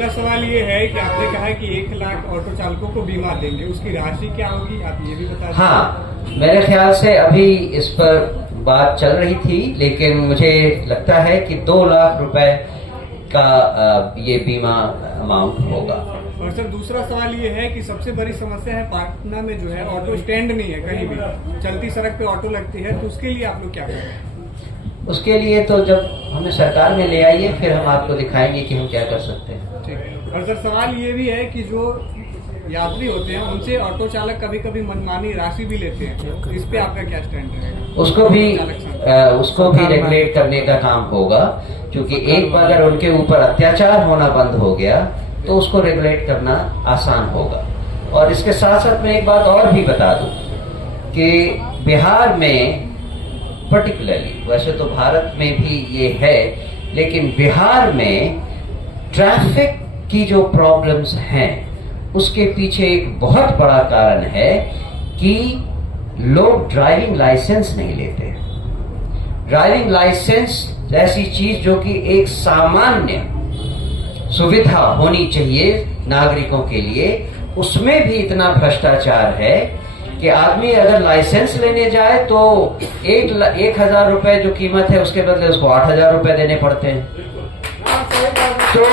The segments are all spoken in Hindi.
मेरा सवाल ये है कि आपने कहा है कि 1 लाख ऑटो चालकों को बीमा देंगे, उसकी राशि क्या होगी, आप ये भी बता दें। हाँ, मेरे ख्याल से अभी इस पर बात चल रही थी, लेकिन मुझे लगता है कि 2 लाख रुपए का ये बीमा अमाउंट होगा। और सर दूसरा सवाल ये है कि सबसे बड़ी समस्या है पटना में जो है ऑटो स्टैंड नहीं है, कहीं भी चलती सड़क पे ऑटो लगती है, तो उसके लिए आप लोग क्या कर रहे हैं? उसके लिए तो जब हमें सरकार में ले आइए, फिर हम आपको दिखाएंगे कि हम क्या कर सकते हैं। ठीक है। और सर सवाल ये भी है कि जो यात्री होते हैं उनसे ऑटो चालक कभी कभी मनमानी राशि भी लेते हैं, तो इस पे आपका क्या स्टैंड रहेगा? उसको भी रेगुलेट करने का काम होगा, क्योंकि एक बार अगर उनके ऊपर अत्याचार होना बंद हो गया तो उसको रेगुलेट करना आसान होगा। और इसके साथ साथ मैं एक बात और भी बता दूं कि बिहार में पर्टिकुलरली, वैसे तो भारत में भी ये है, लेकिन बिहार में ट्रैफिक की जो प्रॉब्लम्स हैं उसके पीछे एक बहुत बड़ा कारण है कि लोग ड्राइविंग लाइसेंस नहीं लेते। ड्राइविंग लाइसेंस ऐसी चीज जो कि एक सामान्य सुविधा होनी चाहिए नागरिकों के लिए, उसमें भी इतना भ्रष्टाचार है कि आदमी अगर लाइसेंस लेने जाए तो 1,000 रुपए जो कीमत है उसके बदले उसको 8,000 रुपए देने पड़ते हैं। तो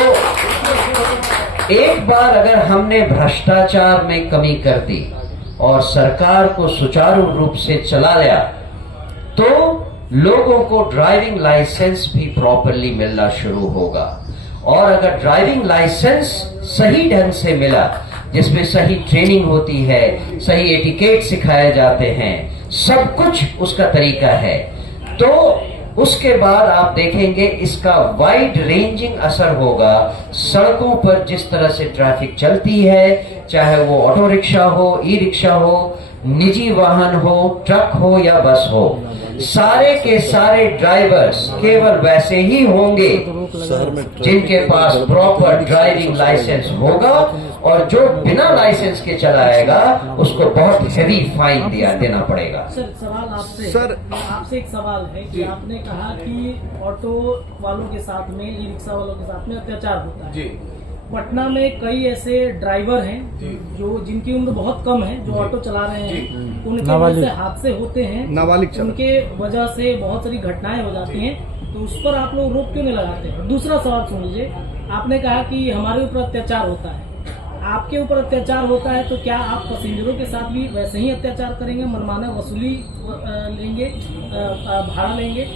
एक बार अगर हमने भ्रष्टाचार में कमी कर दी और सरकार को सुचारू रूप से चला लिया, तो लोगों को ड्राइविंग लाइसेंस भी प्रॉपरली मिलना शुरू होगा। और अगर ड्राइविंग लाइसेंस सही ढंग से मिला, जिसमें सही ट्रेनिंग होती है, सही एटिकेट सिखाए जाते हैं, सब कुछ उसका तरीका है, तो उसके बाद आप देखेंगे इसका वाइड रेंजिंग असर होगा। सड़कों पर जिस तरह से ट्रैफिक चलती है, चाहे वो ऑटो रिक्शा हो, ई रिक्शा हो, निजी वाहन हो, ट्रक हो या बस हो, सारे के सारे ड्राइवर्स केवल वैसे ही होंगे जिनके पास प्रॉपर ड्राइविंग लाइसेंस होगा, और जो बिना लाइसेंस के चलाएगा उसको बहुत हेवी फाइन देना पड़ेगा। सर सवाल आपसे एक सवाल है कि आपने कहा कि ऑटो वालों के साथ में, ई रिक्शा वालों के साथ में अत्याचार होता है जी। पटना में कई ऐसे ड्राइवर हैं जो जिनकी उम्र बहुत कम है, जो ऑटो चला रहे हैं, उनके वजह से हादसे होते हैं, उनके वजह से बहुत सारी घटनाएं हो जाती हैं, तो उस पर आप लोग रोक क्यों नहीं लगाते? दूसरा सवाल सुन लीजिए, आपने कहा कि हमारे ऊपर अत्याचार होता है, आपके ऊपर अत्याचार होता है, तो क्या आप पैसेंजरों के साथ भी वैसे ही अत्याचार करेंगे, मनमाना वसूली लेंगे, भाड़ा लेंगे?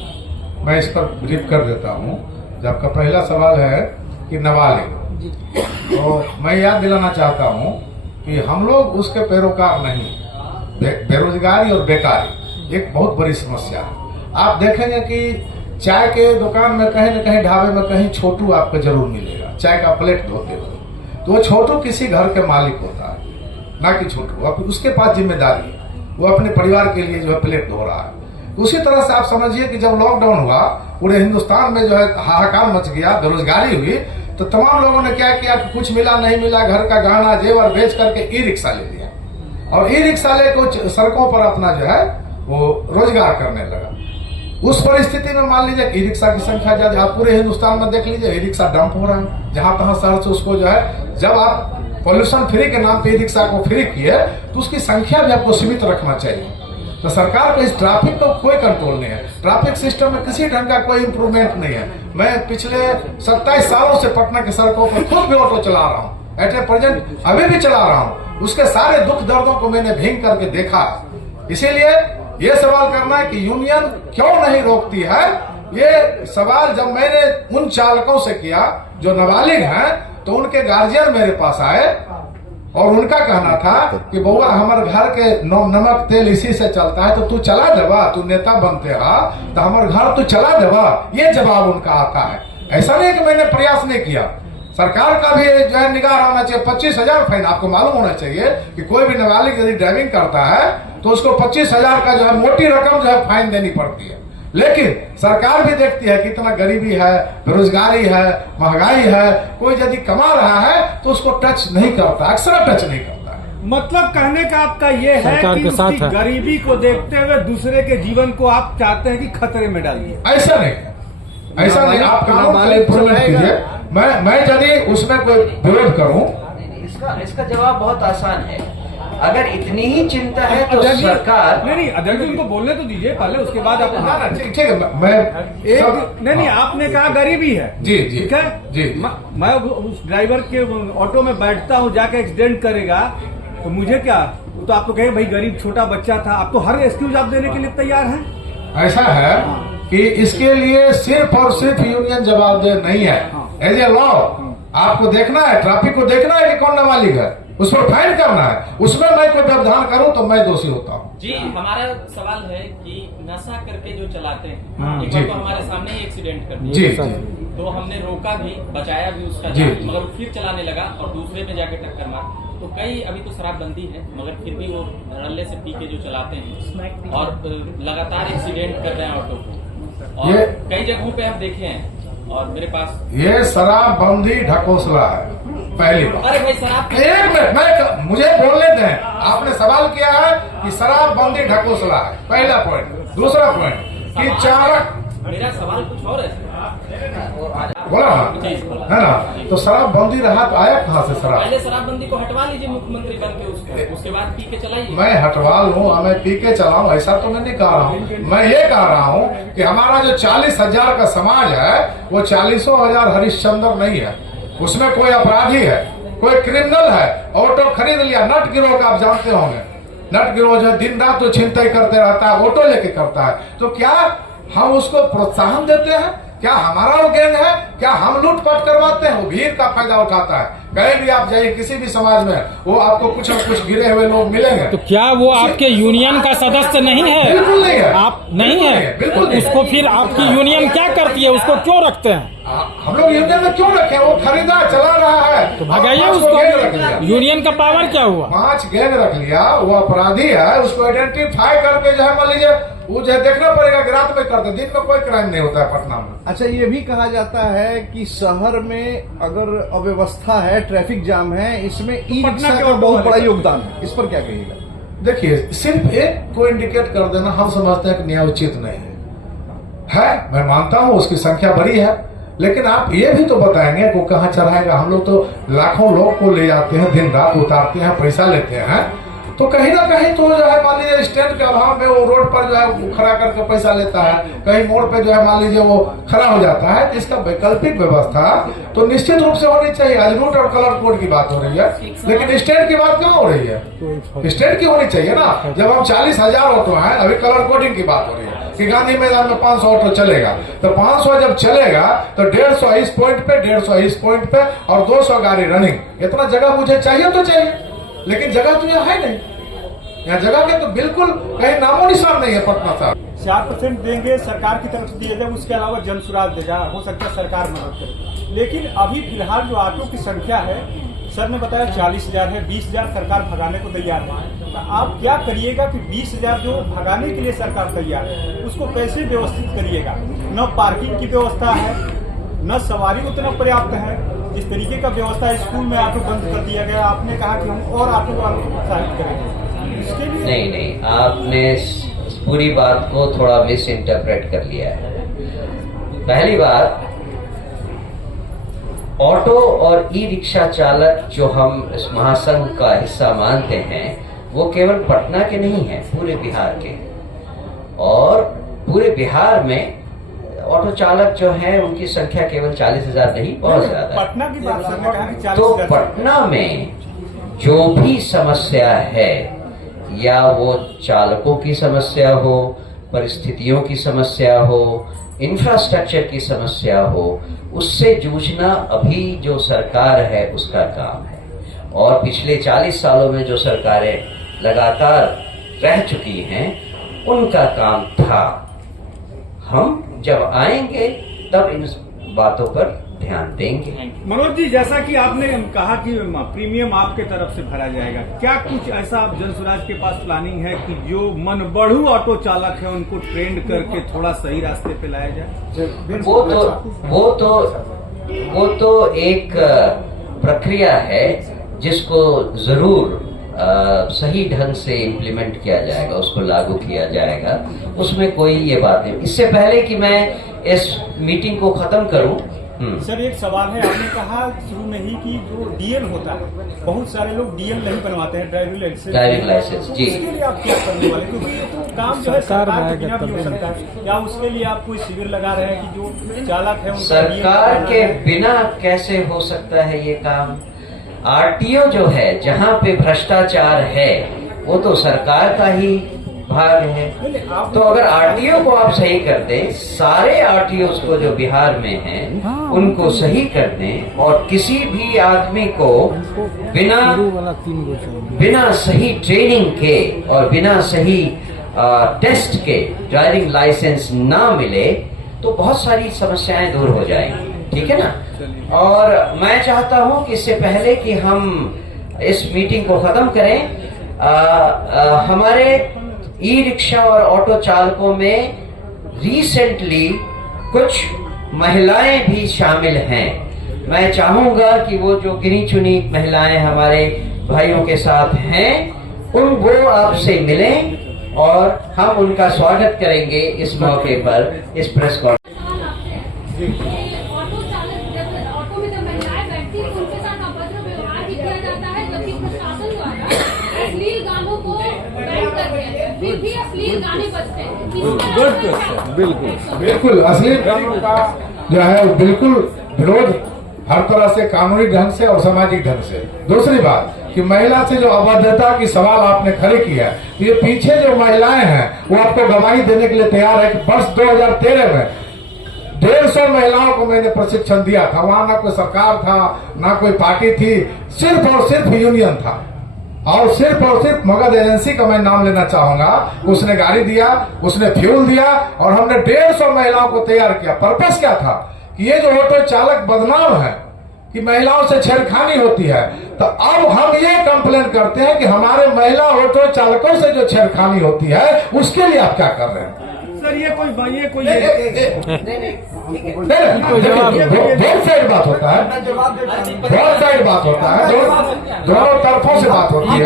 मैं इस पर ब्रीफ कर देता हूँ। जब आपका पहला सवाल है कि नाबालिग, तो मैं याद दिलाना चाहता हूँ कि हम लोग उसके पैरोकार नहीं। बेरोजगारी और बेकारी एक बहुत बड़ी समस्या है। आप देखेंगे कि चाय के दुकान में कहीं न कहीं, ढाबे में कहीं छोटू आपको जरूर मिलेगा, चाय का प्लेट धोते हुए। तो वो छोटू किसी घर के मालिक होता है, ना कि छोटू, अब उसके पास जिम्मेदारी है, वो अपने परिवार के लिए जो है प्लेट धो रहा है। उसी तरह से आप समझिए कि जब लॉकडाउन हुआ, पूरे हिंदुस्तान में जो है हाहाकार मच गया, बेरोजगारी हुई, तो तमाम लोगों ने क्या किया कि कुछ मिला नहीं मिला, घर का गहना जेवर बेच करके ई रिक्शा ले लिया, और ई रिक्शा लेकर सड़कों पर अपना जो है वो रोजगार करने लगा। उस परिस्थिति में मान लीजिए ई रिक्शा की संख्या ज्यादा, आप पूरे हिंदुस्तान में देख लीजिए, ई रिक्शा डंप हो रहा है जहां तहां शहर से। उसको जो है, जब आप पॉल्यूशन फ्री के नाम पे ई रिक्शा को फ्री किए, तो उसकी संख्या भी आपको सीमित रखना चाहिए। तो सरकार को इस ट्रैफिक को कोई कंट्रोल नहीं है, ट्रैफिक सिस्टम में किसी ढंग का कोई इंप्रूवमेंट नहीं है। मैं पिछले 27 सालों से पटना की सड़कों पर खुद भी ऑटो चला रहा हूँ, एट ए प्रेजेंट अभी भी चला रहा हूँ। उसके सारे दुख दर्दों को मैंने भींग करके देखा। इसीलिए ये सवाल करना है कि यूनियन क्यों नहीं रोकती है, ये सवाल जब मैंने उन चालकों से किया जो नाबालिग हैं, तो उनके गार्जियन मेरे पास आए और उनका कहना था कि बउआ हमारे घर के नमक तेल इसी से चलता है, तो तू चला देवा, तू नेता बनते हा तो हमारे घर तू चला देवा। ये जवाब उनका आता है। ऐसा नहीं कि मैंने प्रयास नहीं किया। सरकार का भी जो है निगाह रहना चाहिए। 25,000 फाइन, आपको मालूम होना चाहिए कि कोई भी नाबालिग यदि ड्राइविंग करता है तो उसको 25,000 का जो है मोटी रकम जो है फाइन देनी पड़ती है। लेकिन सरकार भी देखती है कि इतना गरीबी है, बेरोजगारी है, महंगाई है, कोई यदि कमा रहा है तो उसको टच नहीं करता, अक्सर टच नहीं करता है। मतलब कहने का आपका ये है कि उसकी गरीबी को देखते हुए दूसरे के जीवन को आप चाहते हैं कि खतरे में डालिए? ऐसा नहीं, ऐसा नहीं। आप कानून का इम्प्रूवमेंट कीजिए, मैं यदि उसमें कोई विरोध करूं, इसका जवाब बहुत आसान है। अगर इतनी ही चिंता है तो सरकार नहीं अध्यक्ष जी उनको बोलने तो दीजिए पहले, उसके बाद आप ठीक है। मैं नहीं आपने कहा गरीबी है जी ठीक है जी। मैं उस ड्राइवर के ऑटो में बैठता हूँ, जाके एक्सीडेंट करेगा तो मुझे क्या, तो आप तो कहे भाई गरीब छोटा बच्चा था, आप तो हर एक्सक्यूज आप देने के लिए तैयार हैं। ऐसा है कि इसके लिए सिर्फ और सिर्फ यूनियन जवाबदेह नहीं है। एज ए लॉ आपको देखना है, ट्रैफिक को देखना है कि कौन नाबालिग है, उस पर फाइन करना है। उसमें मैं कोई व्यवधान करूं तो मैं दोषी होता हूं। जी हमारा सवाल है कि नशा करके जो चलाते हैं, एक जी। बार तो हमारे सामने ही एक्सीडेंट कर जी दिया, जी तो हमने रोका भी, बचाया भी उसका जी। जान, मगर फिर चलाने लगा और दूसरे पे जाके टक्कर मार। तो कई अभी तो शराबबंदी है मगर फिर भी वो रल्ले से पी के जो चलाते हैं और लगातार एक्सीडेंट कर रहे हैं ऑटो को, और कई जगहों पे हम देखे हैं। और मेरे पास ये शराबबंदी ढकोसला है, पहली बात। अरे भाई शराब एक मिनट, मुझे बोलने दें। आपने सवाल किया है कि शराबबंदी ढकोसला है, पहला पॉइंट। दूसरा पॉइंट कि चालक, मेरा सवाल कुछ और है। बोला ना है ना, तो शराबबंदी रहा तो आया कहाँ से शराब? पहले शराबबंदी को हटवा लीजिए मुख्यमंत्री बन के उसको, उसके बाद पी के चलाइए। मैं हटवा लूं, मैं पी के चलाऊं, ऐसा तो मैं नहीं कह रहा हूं। मैं ये कह रहा हूं कि हमारा जो 40,000 का समाज है वो 40,000 हरिश्चंद्र नहीं है। उसमें कोई अपराधी है, कोई क्रिमिनल है। ऑटो खरीद लिया, नट गिरोह का आप जानते होंगे, नट गिरोह जो दिन रात तो छिनतई करते रहता है, ऑटो लेके करता है। तो क्या हम उसको प्रोत्साहन देते हैं? क्या हमारा वो गैंग है? क्या हम लूटपाट करवाते हैं? वो भीड़ का फायदा उठाता है। कहीं भी आप जाइए किसी भी समाज में, वो आपको कुछ न कुछ गिरे हुए लोग मिलेंगे। तो क्या वो आपके यूनियन का सदस्य नहीं है? बिल्कुल नहीं है। आप नहीं है, बिल्कुल नहीं। उसको फिर आपकी यूनियन क्या करती है? उसको क्यों रखते हैं? हम लोग यूनियन में क्यों रखे? वो खरीदा चला रहा है तो भगाइए गैंग रख लिया। उसको। यूनियन का पावर क्या हुआ? 5 गैंग रख लिया, वो अपराधी है, उसको आइडेंटिफाई करके जो है मान लीजिए वो जो है देखना पड़ेगा कि रात में करते, दिन में कोई क्राइम नहीं होता है पटना में। अच्छा, ये भी कहा जाता है कि शहर में अगर अव्यवस्था है, ट्रैफिक जाम है, इसमें ई रिक्शा का बहुत बड़ा योगदान है। इस पर क्या कहिएगा? देखिए, सिर्फ एक को इंडिकेट कर देना हम समझते हैं कि न्याय उचित नहीं है। मैं मानता हूं उसकी संख्या बड़ी है, लेकिन आप ये भी तो बताएंगे को कहाँ चढ़ाएगा। हम लोग तो लाखों लोग को ले जाते हैं, दिन रात उतारते हैं, पैसा लेते हैं, तो कहीं ना कहीं तो जो है मान लीजिए स्टैंड के अभाव में वो रोड पर जो है खड़ा करके पैसा लेता है, कहीं मोड़ पे जो है मान लीजिए वो खड़ा हो जाता है। इसका वैकल्पिक व्यवस्था तो निश्चित रूप से होनी चाहिए। आज रूट और कलर कोड की बात हो रही है, लेकिन स्टैंड की बात कहाँ हो रही है? स्टैंड की होनी चाहिए ना। जब हम 40,000 ऑटो हैं, अभी कलर कोडिंग की बात हो रही है कि गांधी मैदान में 500 ऑटो चलेगा, तो 500 जब चलेगा तो 150 इस पॉइंट पे, 150 इस पॉइंट पे और 200 गाड़ी रनिंग। इतना जगह मुझे चाहिए तो चाहिए, लेकिन जगह तो यहाँ है नहीं। यहाँ जगह के तो बिल्कुल कहीं नामो निशान नहीं है पटना साहब। 4% देंगे सरकार की तरफ से दिया जाए, उसके अलावा जन सुराग देगा, हो सकता है सरकार मदद करे। लेकिन अभी फिलहाल जो ऑटो की संख्या है, सर ने बताया 40,000 है, 20,000 सरकार भगाने को तैयार है। तो आप क्या करिएगा कि 20,000 जो भगाने के लिए सरकार तैयार है, उसको कैसे व्यवस्थित करिएगा? न पार्किंग की व्यवस्था है, न सवारी उतना पर्याप्त है। जिस तरीके का व्यवस्था स्कूल में ऑटो बंद कर दिया गया, आपने कहा कि हम और ऑटो वालों को प्रोत्साहित करेंगे, इसके लिए नहीं, आपने पूरी बात को थोड़ा मिस इंटरप्रेट कर लिया है। पहली बात, ऑटो और ई रिक्शा चालक जो हम इस महासंघ का हिस्सा मानते हैं, वो केवल पटना के नहीं हैं, पूरे बिहार के। और पूरे बिहार में ऑटो चालक जो हैं उनकी संख्या केवल 40,000 नहीं, बहुत ज्यादा है। पटना की बात सर ने कहा कि 40,000। तो पटना में जो भी समस्या है, या वो चालकों की समस्या हो, परिस्थितियों की समस्या हो, इंफ्रास्ट्रक्चर की समस्या हो, उससे जूझना अभी जो सरकार है उसका काम है। और पिछले 40 सालों में जो सरकारें लगातार रह चुकी हैं उनका काम था। हम जब आएंगे तब इन बातों पर ध्यान देंगे। मनोज जी, जैसा कि आपने कहा कि प्रीमियम आपके तरफ से भरा जाएगा, क्या कुछ ऐसा जन स्वराज के पास प्लानिंग है कि जो मनबढ़ू ऑटो चालक है उनको ट्रेंड करके थोड़ा सही रास्ते पे लाया जाए? वो तो एक प्रक्रिया है जिसको जरूर सही ढंग से इम्प्लीमेंट किया जाएगा, उसको लागू किया जाएगा, उसमें कोई ये बात नहीं। इससे पहले कि मैं इस मीटिंग को खत्म करूं, सर एक सवाल है, आपने कहा शुरू में ही कि जो डीएल होता है, बहुत सारे लोग डीएल नहीं बनवाते हैं, ड्राइविंग लाइसेंस, जी। उसके लिए आप क्या करने वाले, क्योंकि काम जो है सरकार के बिना भी हो सकता है, क्या उसके लिए आप कोई शिविर लगा रहे हैं कि जो चालक है उनका सरकार के बिना कैसे हो सकता है ये काम? आरटीओ जो है, जहाँ पे भ्रष्टाचार है वो तो सरकार का ही भाग है। तो अगर आरटीओ को आप सही कर दें, सारे आरटीओ को जो बिहार में हैं उनको सही कर दें, और किसी भी आदमी को बिना सही ट्रेनिंग के और बिना सही टेस्ट के ड्राइविंग लाइसेंस ना मिले, तो बहुत सारी समस्याएं दूर हो जाएंगी। ठीक है ना? और मैं चाहता हूं कि इससे पहले कि हम इस मीटिंग को खत्म करें, हमारे ई रिक्शा और ऑटो चालकों में रिसेंटली कुछ महिलाएं भी शामिल हैं। मैं चाहूंगा कि वो जो गिनी चुनी महिलाएं हमारे भाइयों के साथ हैं, वो आपसे मिलें और हम उनका स्वागत करेंगे इस मौके पर इस प्रेस कॉन्फ्रेंस। ऑटो चालक, ऑटो में जब महिलाएं बैठती हैं उनके साथ अभद्र व्यवहार भी किया जाता है, जबकि प्रशासन द्वारा अश्लील गानों को बैन कर दिया है, फिर भी अश्लील गाने बजते हैं। बिल्कुल अश्लील गानों का जो है बिल्कुल विरोध हर तरह से, कानूनी ढंग से और सामाजिक ढंग से। दूसरी बात कि महिला से जो अभद्रता की सवाल आपने खड़े किया है, ये पीछे जो महिलाएं हैं वो आपको गवाही देने के लिए तैयार है कि वर्ष 2013 में 150 महिलाओं को मैंने प्रशिक्षण दिया था। वहां ना कोई सरकार था, ना कोई पार्टी थी, सिर्फ और सिर्फ यूनियन था। और सिर्फ मगध एजेंसी का मैं नाम लेना चाहूंगा। उसने गाड़ी दिया, उसने फ्यूल दिया, और हमने 150 महिलाओं को तैयार किया। पर्पस क्या था कि ये जो ऑटो चालक बदनाम है कि महिलाओं से छेड़खानी होती है, तो अब हम ये कंप्लेन करते हैं कि हमारे महिला ऑटो चालकों से जो छेड़खानी होती है उसके लिए आप क्या कर रहे हैं? सर ये कोई बहुत साइड बात होता है, बहुत साइड बात होता है, दोनों तरफों से बात होती है।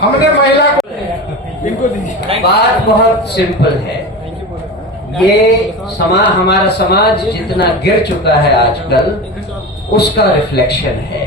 हमने महिला को बात बहुत सिंपल है। ये हमारा समाज जितना गिर चुका है आजकल, उसका रिफ्लेक्शन है।